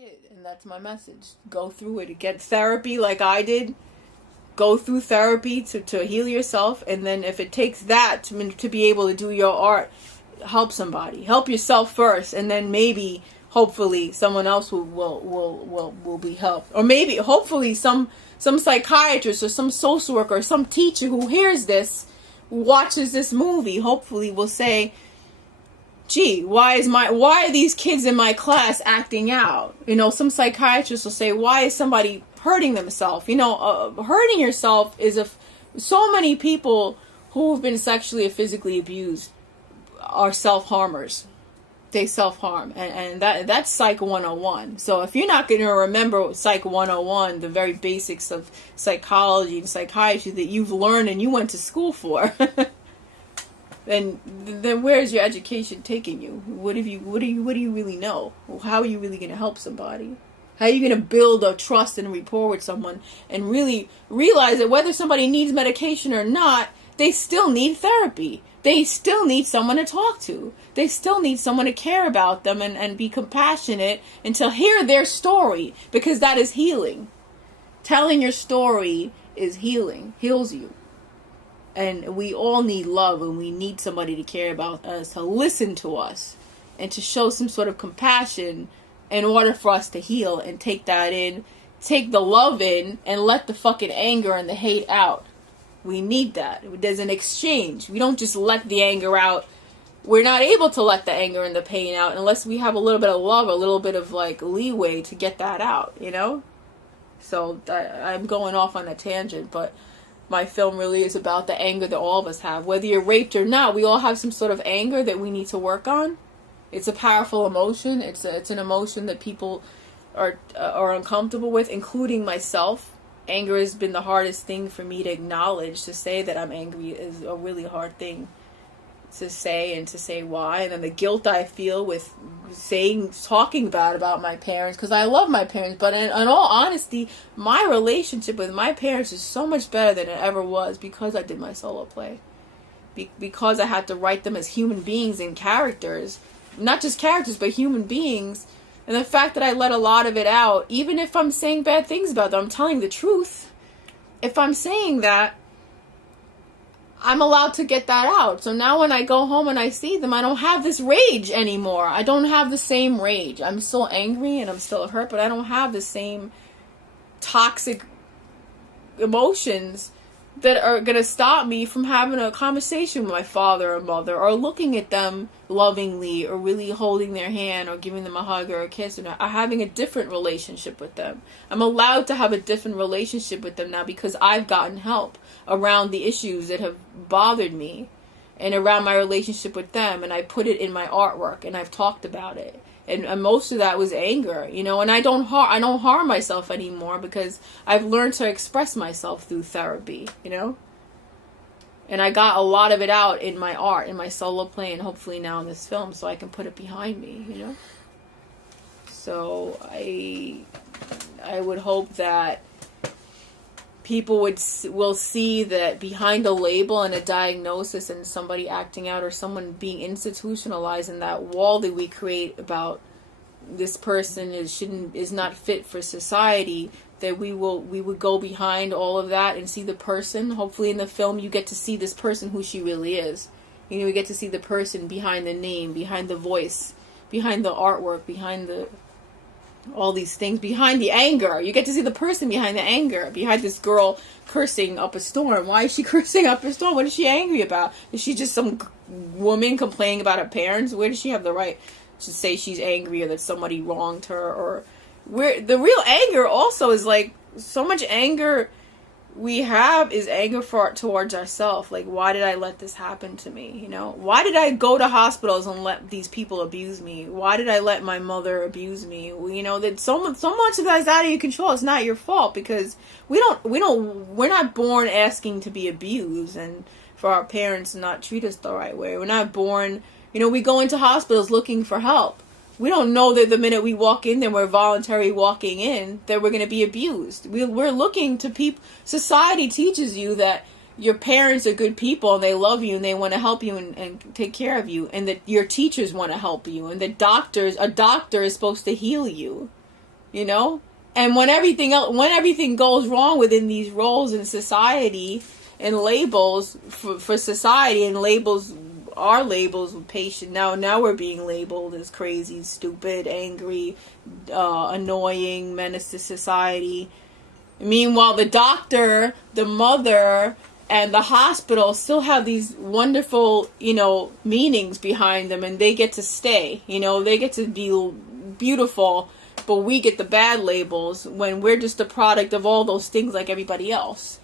kid, and that's my message. Go through it. Get therapy like I did. Go through therapy to heal yourself, and then if it takes that to be able to do your art, help somebody. Help yourself first, and then maybe, hopefully, someone else will be helped. Or maybe, hopefully, some psychiatrist or some social worker or some teacher who hears this, who watches this movie, hopefully will say, gee, why are these kids in my class acting out? You know, some psychiatrist will say, why is somebody hurting themselves? You know, hurting yourself is so many people who have been sexually or physically abused are self-harmers. They self-harm. And that's Psych 101. So if you're not going to remember Psych 101, the very basics of psychology and psychiatry that you've learned and you went to school for, then where's your education taking you? What do you really know? How are you really going to help somebody? How are you going to build a trust and rapport with someone and really realize that whether somebody needs medication or not, they still need therapy. They still need someone to talk to. They still need someone to care about them and be compassionate and to hear their story, because that is healing. Telling your story is healing, heals you. And we all need love, and we need somebody to care about us, to listen to us, and to show some sort of compassion in order for us to heal and take that in, take the love in, and let the fucking anger and the hate out. We need that. There's an exchange. We don't just let the anger out. We're not able to let the anger and the pain out unless we have a little bit of love, a little bit of like leeway to get that out, you know? So I'm going off on a tangent, but my film really is about the anger that all of us have. Whether you're raped or not, we all have some sort of anger that we need to work on. It's a powerful emotion. It's an emotion that people are uncomfortable with, including myself. Anger has been the hardest thing for me to acknowledge. To say that I'm angry is a really hard thing to say, and to say why. And then the guilt I feel with talking about my parents, because I love my parents, but in all honesty, my relationship with my parents is so much better than it ever was because I did my solo play. Because I had to write them as human beings and characters. Not just characters, but human beings. And the fact that I let a lot of it out, even if I'm saying bad things about them, I'm telling the truth. If I'm saying that, I'm allowed to get that out. So now when I go home and I see them, I don't have this rage anymore. I don't have the same rage. I'm still angry and I'm still hurt, but I don't have the same toxic emotions that are going to stop me from having a conversation with my father or mother, or looking at them lovingly, or really holding their hand, or giving them a hug or a kiss, or having a different relationship with them. I'm allowed to have a different relationship with them now because I've gotten help around the issues that have bothered me and around my relationship with them, and I put it in my artwork and I've talked about it. And most of that was anger, you know, and I don't harm myself anymore because I've learned to express myself through therapy, you know. And I got a lot of it out in my art, in my solo play, and hopefully now in this film, so I can put it behind me, you know. So I would hope that people will see that behind a label and a diagnosis and somebody acting out, or someone being institutionalized, in that wall that we create about this person is not fit for society, that we would go behind all of that and see the person. Hopefully in the film you get to see this person who she really is. You know, we get to see the person behind the name, behind the voice, behind the artwork, behind all these things, behind the anger. You get to see the person behind the anger, behind this girl cursing up a storm. Why is she cursing up a storm? What is she angry about? Is she just some woman complaining about her parents? Where does she have the right to say she's angry, or that somebody wronged her? Or where the real anger also is, like, so much anger we have is anger towards ourselves. Like, why did I let this happen to me? You know, why did I go to hospitals and let these people abuse me? Why did I let my mother abuse me? You know, that so much of that is out of your control. It's not your fault, because we're not born asking to be abused and for our parents to not treat us the right way. We're not born, you know, we go into hospitals looking for help. We don't know that the minute we walk in there, we're voluntarily walking in, that we're going to be abused. We're looking to people. Society teaches you that your parents are good people and they love you and they want to help you and take care of you, and that your teachers want to help you, and that a doctor is supposed to heal you. you know? And when everything goes wrong within these roles in society and labels for society, and labels our labels with patient, now we're being labeled as crazy, stupid, angry, annoying, menace to society. Meanwhile, the doctor, the mother, and the hospital still have these wonderful, meanings behind them, and they get to stay. They get to be beautiful, but we get the bad labels when we're just a product of all those things like everybody else.